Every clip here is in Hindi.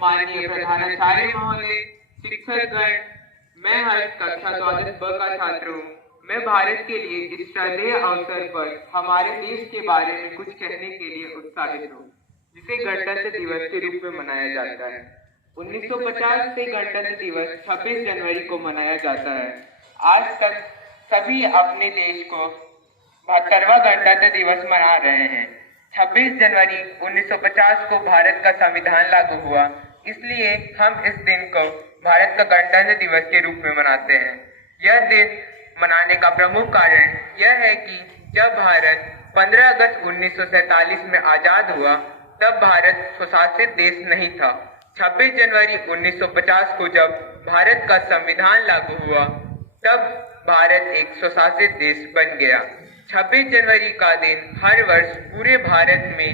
माननीय प्रधानाचार्य महोदय, शिक्षकगण, मैं हर्ष कक्षा द्वादश ब का छात्र हूँ। मैं भारत के लिए इस श्रद्धेय अवसर पर हमारे देश के बारे में कुछ कहने के लिए उत्साहित हूँ, जिसे गणतंत्र दिवस के रूप में मनाया जाता है। 1950 से गणतंत्र दिवस 26 जनवरी को मनाया जाता है। आज तक सभी अपने देश को 72वां गणतंत्र दिवस मना रहे हैं। 26 जनवरी 1950 को भारत का संविधान लागू हुआ, इसलिए हम इस दिन को भारत का गणतंत्र दिवस के रूप में मनाते हैं। यह दिन मनाने का प्रमुख कारण यह है कि जब भारत 15 अगस्त 1947 में आजाद हुआ, तब भारत स्वशासित देश नहीं था। 26 जनवरी 1950 को जब भारत का संविधान लागू हुआ, तब भारत एक स्वशासित देश बन गया। 26 जनवरी का दिन हर वर्ष पूरे भारत में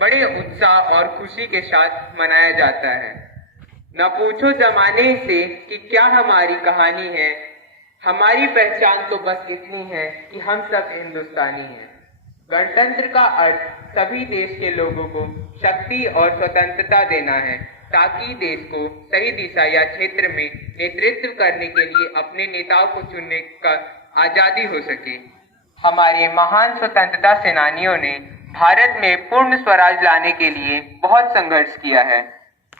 बड़े उत्साह और खुशी के साथ मनाया जाता है। न पूछो जमाने से कि क्या हमारी कहानी है, हमारी पहचान तो बस इतनी है कि हम सब हिंदुस्तानी हैं। गणतंत्र का अर्थ सभी देश के लोगों को शक्ति और स्वतंत्रता देना है, ताकि देश को सही दिशा या क्षेत्र में नेतृत्व करने के लिए अपने नेताओं को चुनने का आजादी हो सके। हमारे महान स्वतंत्रता सेनानियों ने भारत में पूर्ण स्वराज लाने के लिए बहुत संघर्ष किया है।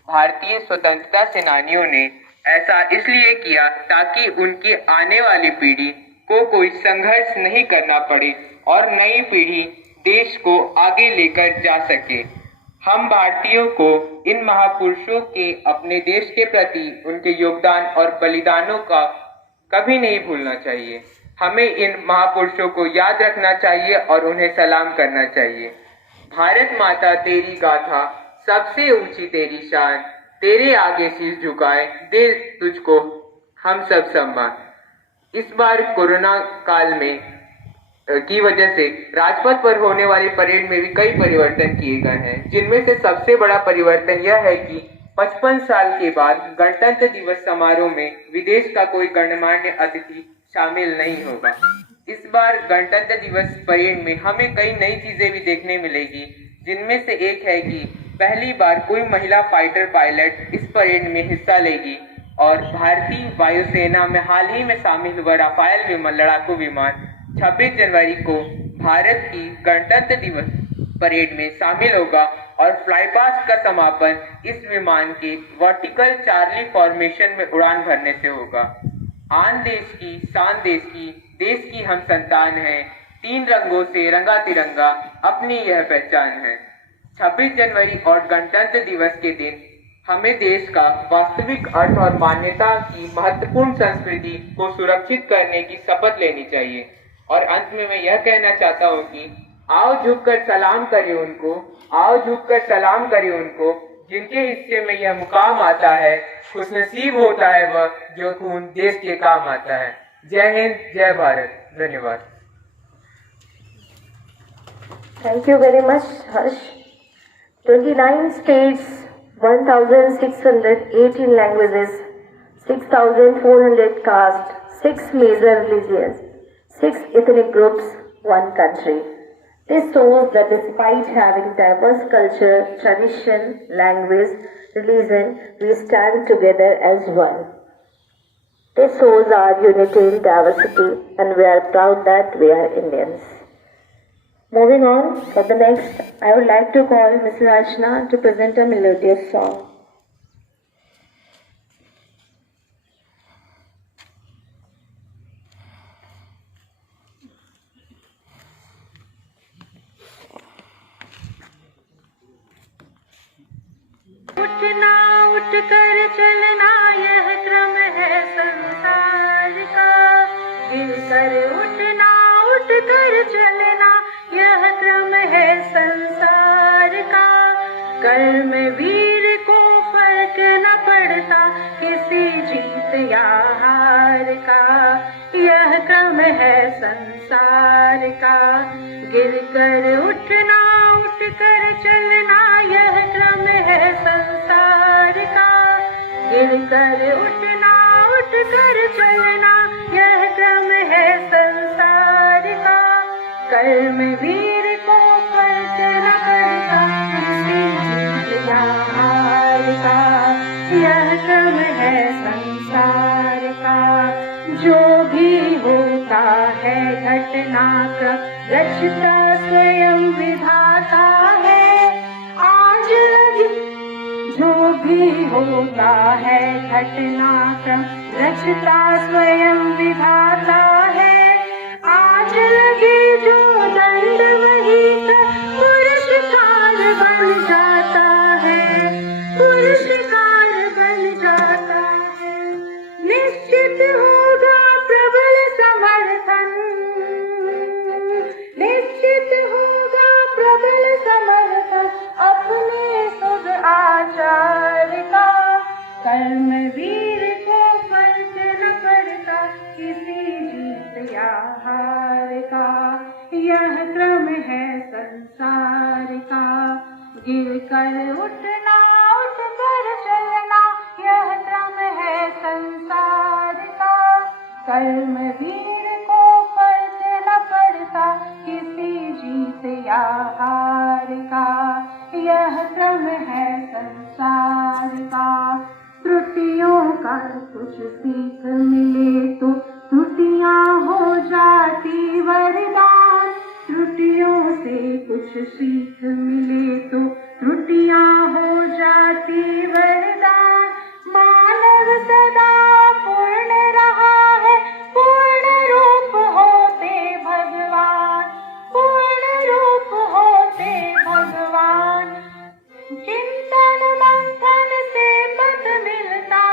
भारतीय स्वतंत्रता सेनानियों ने ऐसा इसलिए किया ताकि उनकी आने वाली पीढ़ी को कोई संघर्ष नहीं करना पड़े और नई पीढ़ी देश को आगे लेकर जा सके। हम भारतीयों को इन महापुरुषों के अपने देश के प्रति उनके योगदान और बलिदानों का कभी नहीं भूलना चाहिए। हमें इन महापुरुषों को याद रखना चाहिए और उन्हें सलाम करना चाहिए। भारत माता तेरी गाथा, सबसे ऊंची तेरी शान, तेरे आगे शीश झुकाए दे तुझको हम सब सम्मान। इस बार कोरोना काल में की वजह से राजपथ पर होने वाली परेड में भी कई परिवर्तन किए गए हैं, जिनमें से सबसे बड़ा परिवर्तन यह है कि 55 साल के बाद गणतंत्र दिवस समारोह में विदेश का कोई गणमान्य अतिथि शामिल नहीं होगा। इस बार गणतंत्र दिवस परेड में हमें कई नई चीजें भी देखने मिलेगी, जिनमें से एक है कि पहली बार कोई महिला फाइटर पायलट इस परेड में हिस्सा लेगी और भारतीय वायुसेना में हाल ही में शामिल हुआ राफेल लड़ाकू विमान 26 जनवरी को भारत की गणतंत्र दिवस परेड में शामिल होगा और फ्लाईपास्ट का समापन इस विमान के वर्टिकल चार्ली फॉर्मेशन में उड़ान भरने से होगा। आन देश की शान देश की हम संतान हैं, 3 रंगों से रंगा तिरंगा अपनी यह पहचान है। 26 जनवरी और गणतंत्र दिवस के दिन हमें देश का वास्तविक अर्थ और मान्यता की महत्वपूर्ण संस्कृति को सुरक्षित करने की शपथ लेनी चाहिए। और अंत में मैं यह कहना चाहता हूँ कि आओ झुककर सलाम करें उनको जिनके हिस्से में यह मुकाम आता है। खुशनसीब होता है वह जो खून देश के काम आता है। जय हिंद, जय भारत। धन्यवाद। Thank you very much, Harsh. 29 states, 1,618 languages, 6,400 castes, 6 major religions, 6 ethnic groups, 1 country. This shows that despite having diverse culture, tradition, language, religion, we stand together as one. This shows our unity in diversity, and we are proud that we are Indians. Moving on, for the next, I would like to call Ms. Rachna to present a melodious song. उठना उठ कर चलना यह क्रम है संसार का, गिरकर उठना उठ कर चलना यह क्रम है संसार का। कर्म वीर को फर्क न पड़ता किसी जीत या हार का, यह क्रम है संसार का। गिरकर उठना उठ कर चलना यह क्रम है संसार का, गिरकर उठना उठ कर चलना यह क्रम है संसार का। कर्म वीर को फर्क न पड़ता किसी जीत या हार का। यह क्रम है संसार का। जो भी होता है घटनाक्रम रचता स्वयं विधाता है। आज लगी जो भी होता है घटनाक्रम रचता स्वयं विधाता है। आज लगी जो दंड वही का पुरस्कार बन जाता है, पुरस्कार बन जाता है। निश्चित होगा प्रबल समर्थन, निश्चित होगा प्रबल समर्थन अपने शुभ आचार का। कर्मवीर को फर्क न पड़ता किसी जीत या हार का। यह क्रम है संसार का। गिर कर उठना, उठ कर चलना, यह क्रम है संसार का। कर्मवीर को फर्क न पड़ता किसी जीत या हार का। यह क्रम है संसार का। त्रुटियों का कुछ सीख मिले तो त्रुटियां हो जाती वरदान। त्रुटियों से कुछ सीख मिले तो त्रुटियां हो जाती वरदान। मानव सदा पूर्ण रहा है, पूर्ण रूप होते भगवान, पूर्ण रूप होते भगवान। चिंतन मंथन से पद मिलता,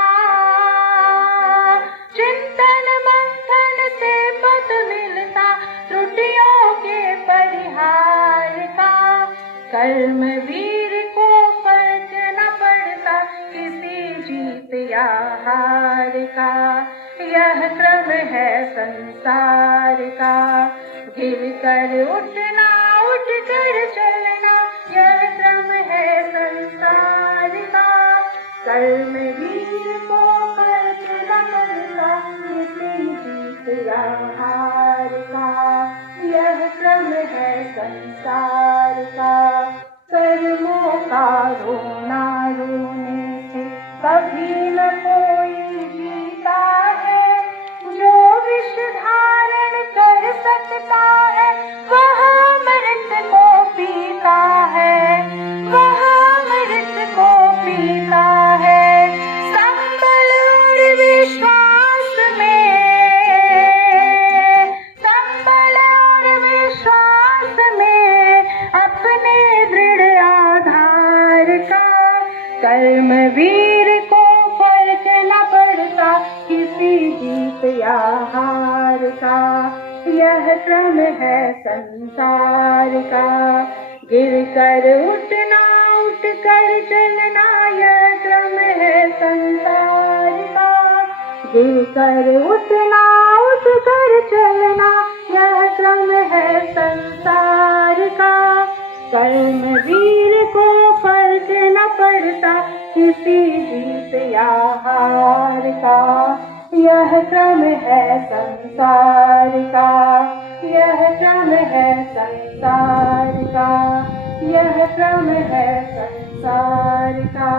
चिंतन मंथन से पद मिलता त्रुटियों के परिहार का। कर्मवीर को फर्क न पड़ता किसी जीत या हार का। यह क्रम है संसार का। गिर कर उठना, उठ कर चलना, यह क्रम है संसार का। कर्मवीर को फर्क न पड़ता किसी जीत या हार का। यह क्रम है संसार का। कर्मों का रोना रोने से कभी न कोई जीता है। जो विष धारण कर सकता है वह अमृत को पीता है, वह अमृत को पीता है। संबल और विश्वास में, संबल और विश्वास में अपने दृढ़ आधार का। कर्मवीर को फर्क न पड़ता किसी जीत या हार का। यह क्रम है संसार का। गिर कर उठना, उठ कर चलना, यह क्रम है संसार का। गिर कर उठना, उठ कर चलना, यह क्रम है संसार का। कर्मवीर को फर्क न पड़ता किसी जीत या हार का। यह क्रम है संसार का। यह क्रम है संसार का। यह क्रम है संसार का।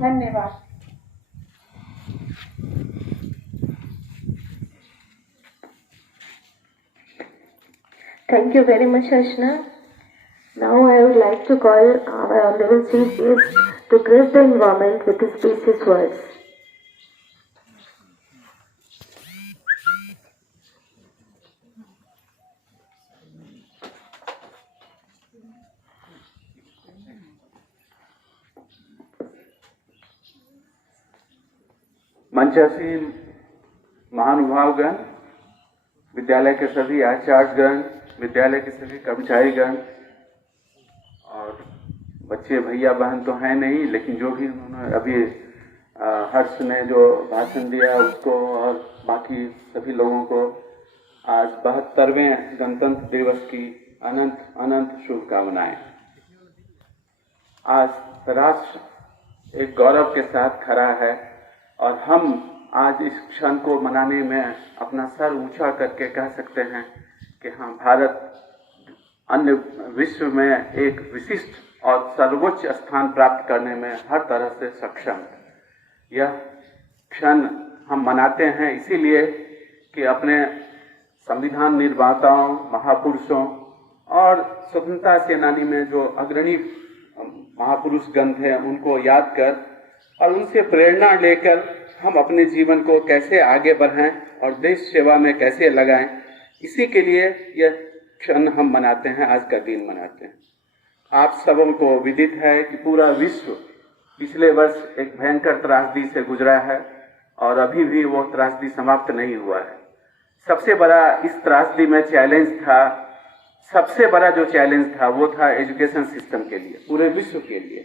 धन्यवाद। Thank you very much, Ashna. Now I would like to call our Honorable Chief Guest to grace the environment with his precious words. मंचासीन महानुभावगण, विद्यालय के सभी आचार्यगण, विद्यालय के सभी कर्मचारीगण और बच्चे भैया बहन तो हैं नहीं, लेकिन जो भी उन्होंने अभी हर्ष ने जो भाषण दिया उसको और बाकी सभी लोगों को आज 72वें गणतंत्र दिवस की अनंत अनंत शुभकामनाएं। आज राष्ट्र एक गौरव के साथ खड़ा है और हम आज इस क्षण को मनाने में अपना सर ऊंचा करके कह सकते हैं कि हाँ, भारत अन्य विश्व में एक विशिष्ट और सर्वोच्च स्थान प्राप्त करने में हर तरह से सक्षम है। यह क्षण हम मनाते हैं इसीलिए कि अपने संविधान निर्माताओं, महापुरुषों और स्वतंत्रता सेनानी में जो अग्रणी महापुरुषगण थे उनको याद कर और उनसे प्रेरणा लेकर हम अपने जीवन को कैसे आगे बढ़ाएं और देश सेवा में कैसे लगाएं, इसी के लिए यह क्षण हम मनाते हैं, आज का दिन मनाते हैं। आप सबों को विदित है कि पूरा विश्व पिछले वर्ष एक भयंकर त्रासदी से गुजरा है और अभी भी वो त्रासदी समाप्त नहीं हुआ है। सबसे बड़ा इस त्रासदी में चैलेंज था, सबसे बड़ा जो चैलेंज था वो था एजुकेशन सिस्टम के लिए, पूरे विश्व के लिए।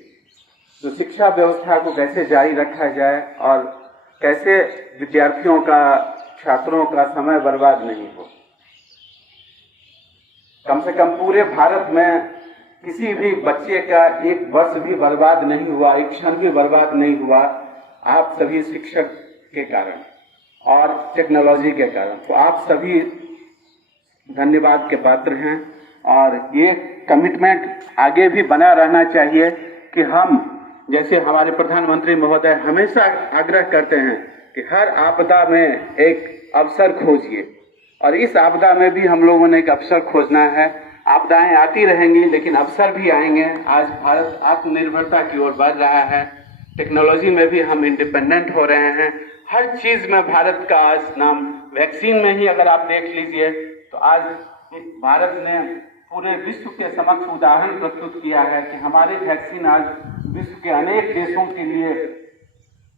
तो शिक्षा व्यवस्था को कैसे जारी रखा जाए और कैसे विद्यार्थियों का, छात्रों का समय बर्बाद नहीं हो। कम से कम पूरे भारत में किसी भी बच्चे का एक वर्ष भी बर्बाद नहीं हुआ, एक क्षण भी बर्बाद नहीं हुआ, आप सभी शिक्षक के कारण और टेक्नोलॉजी के कारण। तो आप सभी धन्यवाद के पात्र हैं और ये कमिटमेंट आगे भी बना रहना चाहिए कि हम, जैसे हमारे प्रधानमंत्री महोदय हमेशा आग्रह करते हैं कि हर आपदा में एक अवसर खोजिए, और इस आपदा में भी हम लोगों ने एक अवसर खोजना है। आपदाएं आती रहेंगी लेकिन अवसर भी आएंगे। आज भारत आत्मनिर्भरता की ओर बढ़ रहा है, टेक्नोलॉजी में भी हम इंडिपेंडेंट हो रहे हैं। हर चीज में भारत का आज नाम, वैक्सीन में ही अगर आप देख लीजिए तो आज भारत ने पूरे विश्व के समक्ष उदाहरण प्रस्तुत किया है कि हमारे वैक्सीन आज विश्व के अनेक देशों के लिए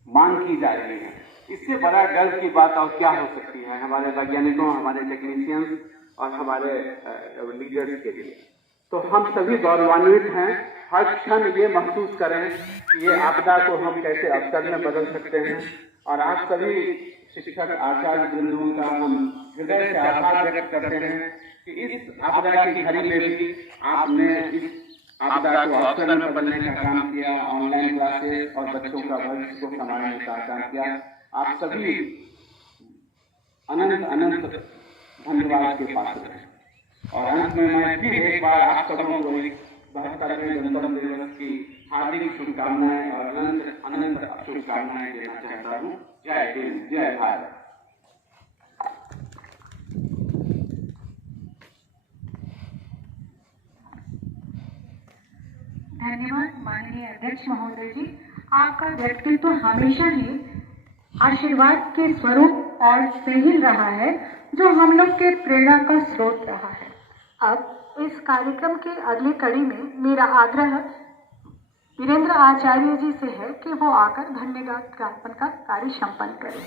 मांग की जा रही है। इससे बड़ा गर्व की बात और क्या हो सकती है हमारे वैज्ञानिकों, हमारे टेक्नीशियंस और हमारे लीडर्स के लिए। तो हम सभी गौरवान्वित हैं। हर क्षण ये महसूस करें कि ये आपदा को हम कैसे अवसर में बदल सकते हैं। और आप सभी शिक्षक, आचार्य वृंदों का हम हृदय से आभार व्यक्त करते हैं कि इस आपदा की घड़ी में भी आपने इस आपदा को अवसर में बदलने का काम किया, ऑनलाइन क्लासेस और बच्चों का भविष्य को संभालने का काम किया। आप सभी अनंत अनंत धन्यवाद के पात्र हैं। और अंत में मैं फिर एक बार आप सबों को 72वें गणतंत्र दिवस की हार्दिक शुभकामनाएं और अनंत अनंत शुभकामनाएं देना चाहता हूँ। जय हिंद, जय भारत। धन्यवाद माननीय अध्यक्ष महोदय जी। आपका व्यक्तित्व हमेशा ही आशीर्वाद के स्वरूप और स्नेहिल रहा है, जो हम लोग के प्रेरणा का स्रोत रहा है। अब इस कार्यक्रम की अगली कड़ी में मेरा आग्रह वीरेंद्र आचार्य जी से है कि वो आकर धन्यवाद ज्ञापन का कार्य संपन्न करें।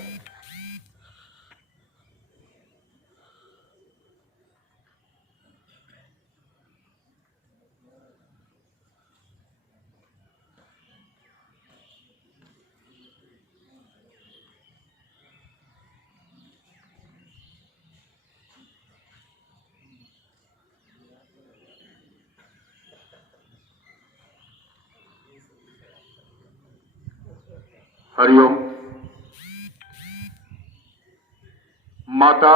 हरिओम। माता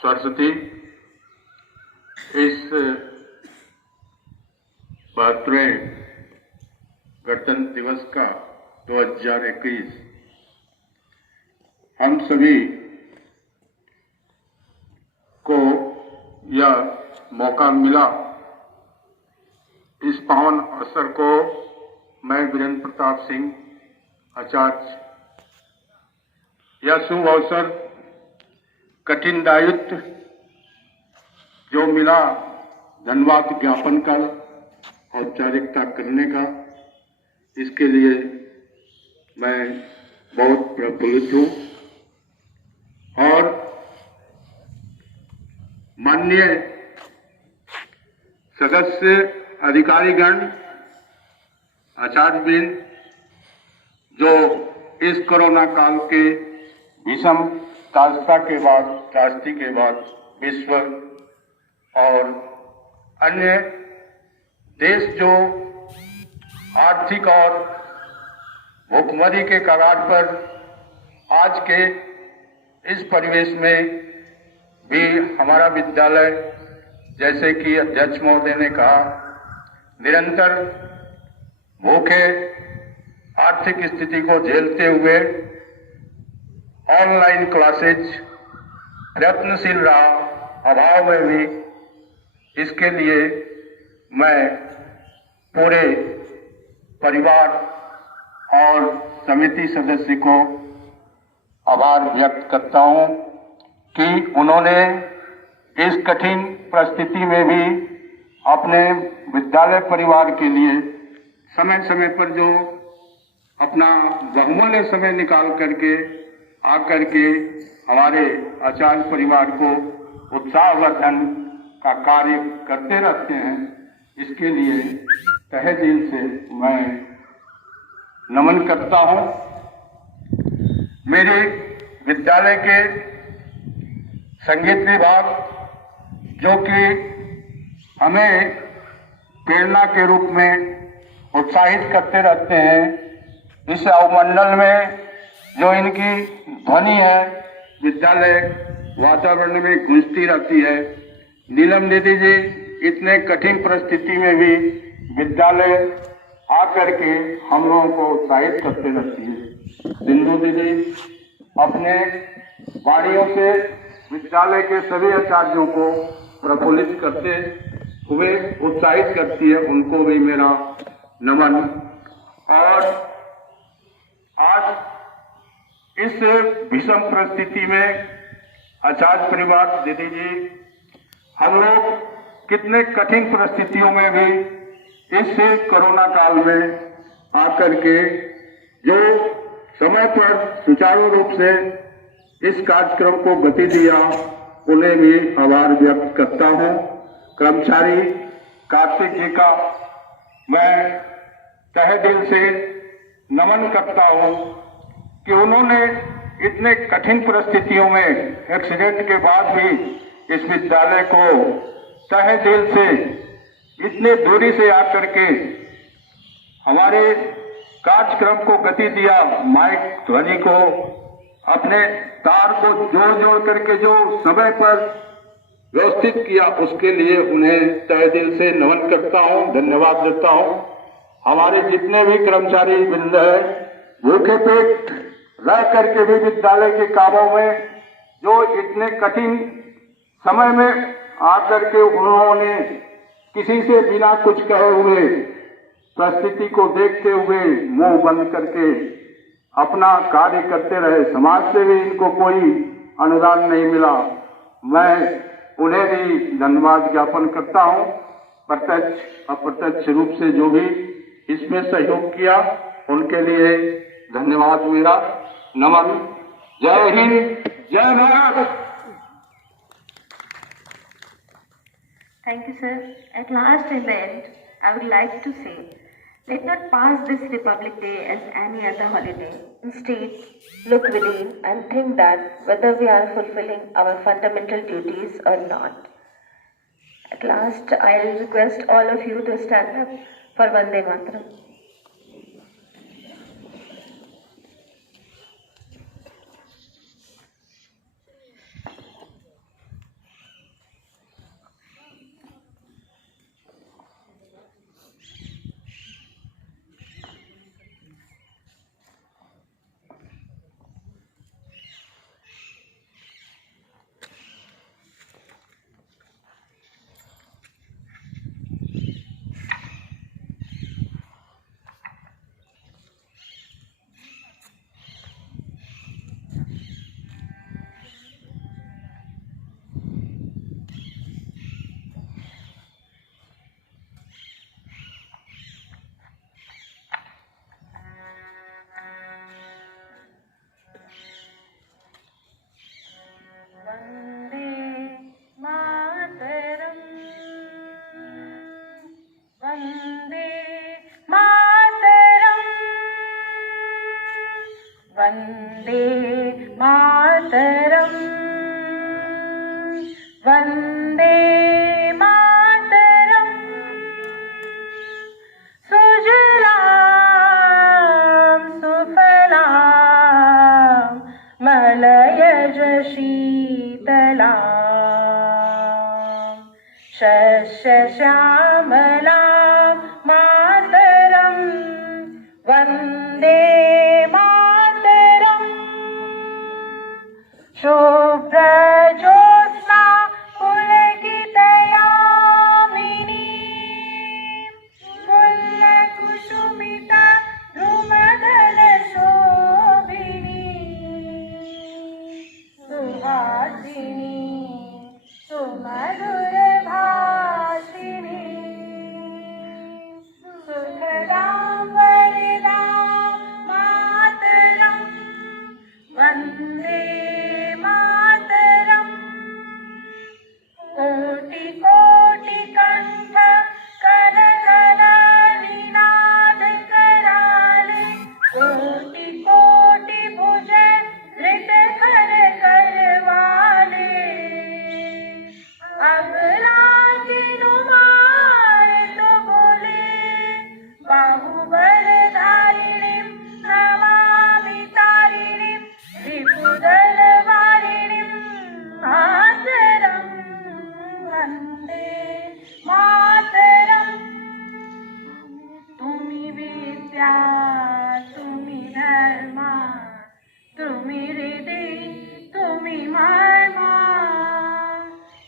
सरस्वती इस 72वें गणतंत्र दिवस का 2021 हम सभी को यह मौका मिला। इस पावन अवसर को मैं वीरेंद्र प्रताप सिंह आचार्य, यह शुभ अवसर कठिन दायित्व जो मिला धन्यवाद ज्ञापन का, औपचारिकता करने का, इसके लिए मैं बहुत प्रफुल्लित हूँ। और माननीय सदस्य, अधिकारीगण, आचार्यवृंद जो इस कोरोना काल के विषम कालता के बाद, त्रासदी के बाद विश्व और अन्य देश जो आर्थिक और भूखमरी के कगार पर आज के इस परिवेश में भी हमारा विद्यालय, जैसे कि अध्यक्ष महोदय ने कहा, निरंतर भूखे आर्थिक स्थिति को झेलते हुए ऑनलाइन क्लासेज प्रयत्नशील रहा। अभाव में भी इसके लिए मैं पूरे परिवार और समिति सदस्य को आभार व्यक्त करता हूं कि उन्होंने इस कठिन परिस्थिति में भी अपने विद्यालय परिवार के लिए समय समय पर जो अपना बहुमूल्य समय निकाल करके आकर के हमारे आचार्य परिवार को उत्साहवर्धन का कार्य करते रहते हैं। इसके लिए तहे दिल से मैं नमन करता हूं। मेरे विद्यालय के संगीत विभाग जो कि हमें प्रेरणा के रूप में उत्साहित करते रहते हैं, इस अवमंडल में जो इनकी ध्वनि है विद्यालय वातावरण में गूंजती रहती है। नीलम दीदी जी इतने कठिन परिस्थिति में भी विद्यालय आकर के हम लोगों को उत्साहित करते रहती है। सिंधु दीदी अपने वाणियों से विद्यालय के सभी आचार्यों को प्रफुल्लित करते हुए उत्साहित करती है, उनको भी मेरा नमन। और आज इस विषम परिस्थिति में आचार्य परिवार दीदी जी हम लोग कितने कठिन परिस्थितियों में भी इस कोरोना काल में आकर के जो समय पर सुचारू रूप से इस कार्यक्रम को गति दिया, उन्हें भी आभार व्यक्त करता हूं। कर्मचारी कार्तिक जी का मैं तहे दिल से नमन करता हूं कि उन्होंने इतने कठिन परिस्थितियों में एक्सीडेंट के बाद भी इस विद्यालय को तहे दिल से इतने दूरी से आकर के हमारे कार्यक्रम को गति दिया। माइक ध्वनि को अपने तार को जोड़ जोड़ करके जो समय पर व्यवस्थित किया, उसके लिए उन्हें तहे दिल से नमन करता हूं, धन्यवाद देता हूं। हमारे जितने भी कर्मचारी वृंद है भूखे पेट रह करके भी विद्यालय के कामों में जो इतने कठिन समय में आकर के उन्होंने किसी से बिना कुछ कहे हुए परिस्थिति को देखते हुए मुंह बंद करके अपना कार्य करते रहे। समाज से भी इनको कोई अनुदान नहीं मिला। मैं उन्हें भी धन्यवाद ज्ञापन करता हूं। प्रत्यक्ष अप्रत्यक्ष रूप से जो भी इसमें सहयोग किया, उनके लिए धन्यवाद मेरा नमन। जय हिंद, जय Bharat. Thank you, sir. At last and the end, I would like to say, let not pass this Republic Day as any other holiday. Instead, look within and think that whether we are fulfilling our fundamental duties or not. At last, I request all of you to stand up for Vande Mataram. Vande Mataram Vande Mataram सुजलां सुफलां मलयज शीतलां शस्यश्यामलां मातरं वन्दे कोटि कोटि भुजे धृत कर करवाले, अबला की नुमार तो बोले, बाहुबलधारिणीं नमामि तारिणीं रिपुदलवारिणीं मातरं वन्दे मातरम्। तुम्ही विद्या तुम्ही धर्म तुम्ही हृदि तुम्ही मर्म,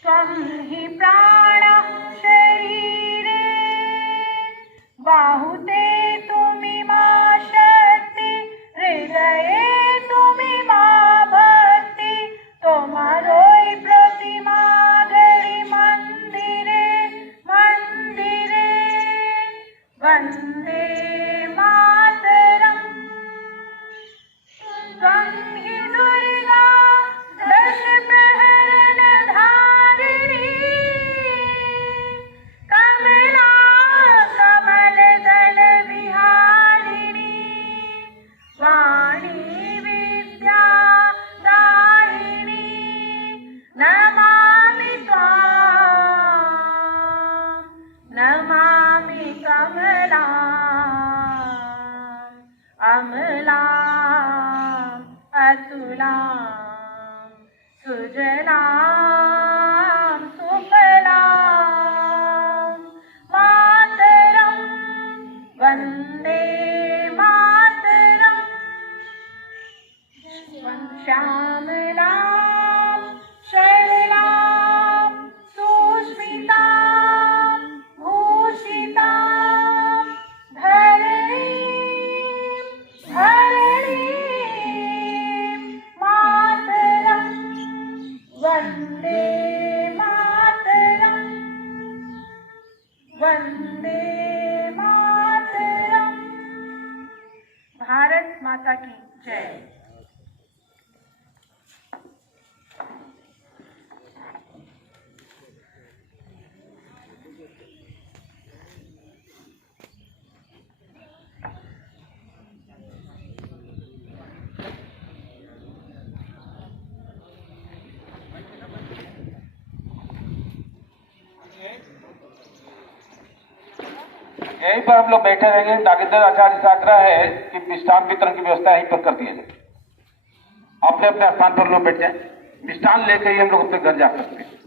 त्वं हि प्राण शरीरे बाहुते तुम्ही मा शक्ति, हृदये तुम्ही मा भक्ति, तोमारोई प्रतिमा गरी मंदिरे मंदिरे, वन्दे मातरम्। त्वं हि दुर्गा दश प्रहरण धारिणी, कमला कमल दल विहारिणी, वाणी विद्या दायिनी, नमामि त्वां नमामि कमलाम् अमलाम् अतुलाम् सुजलाम् सुफलाम्, मातरम् वन्दे मातरम्। श्यामलां शरणां सुस्मितां भूषितां धरणीं धरणीं मातरं वन्दे मातरं वन्दे मातरम्। भारत माता की जय। यहीं पर हम लोग बैठे रहेंगे। नागेंद्र आचार्य से आग्रह है कि मिष्ठान वितरण की व्यवस्था यहीं पर कर दिया जाए। अपने अपने स्थान पर लोग बैठ जाए, मिष्ठान लेकर ही हम लोग अपने घर जा सकते हैं।